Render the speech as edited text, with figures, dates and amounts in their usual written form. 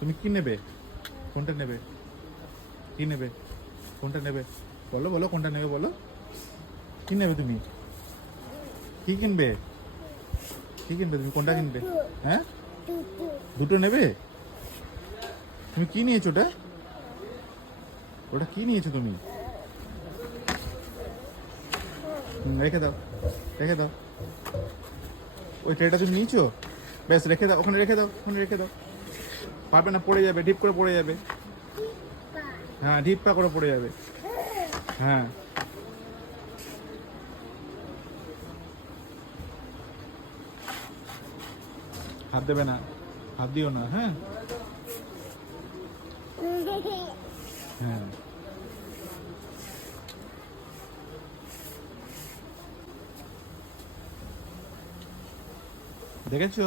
তুমি কি নেবে? কোনটা নেবে? কি নেবে? কোনটা নেবে? বলো বলো, কোনটা নেবে বলো। কি নেবে তুমি? কি কিনবে? কি কিনবে তুমি? কোনটা কিনবে? হ্যাঁ, দুটো নেবে? তুমি কি নিয়েছো ওটা? ওটা কি নিয়েছো তুমি? রেখে দাও, রেখে দাও। ওই ট্রেটা তুমি নিয়েছো? ব্যাস রেখে দাও, ওখানে রেখে দাও, ওখানে রেখে দাও। পারবে না, পড়ে যাবে, ঢিপ করে পড়ে যাবে। হ্যাঁ, ঢিপ পা করে পড়ে যাবে। হ্যাঁ, হাত দেবে না, হাত দিও না। হ্যাঁ, হ্যাঁ, দেখেছো?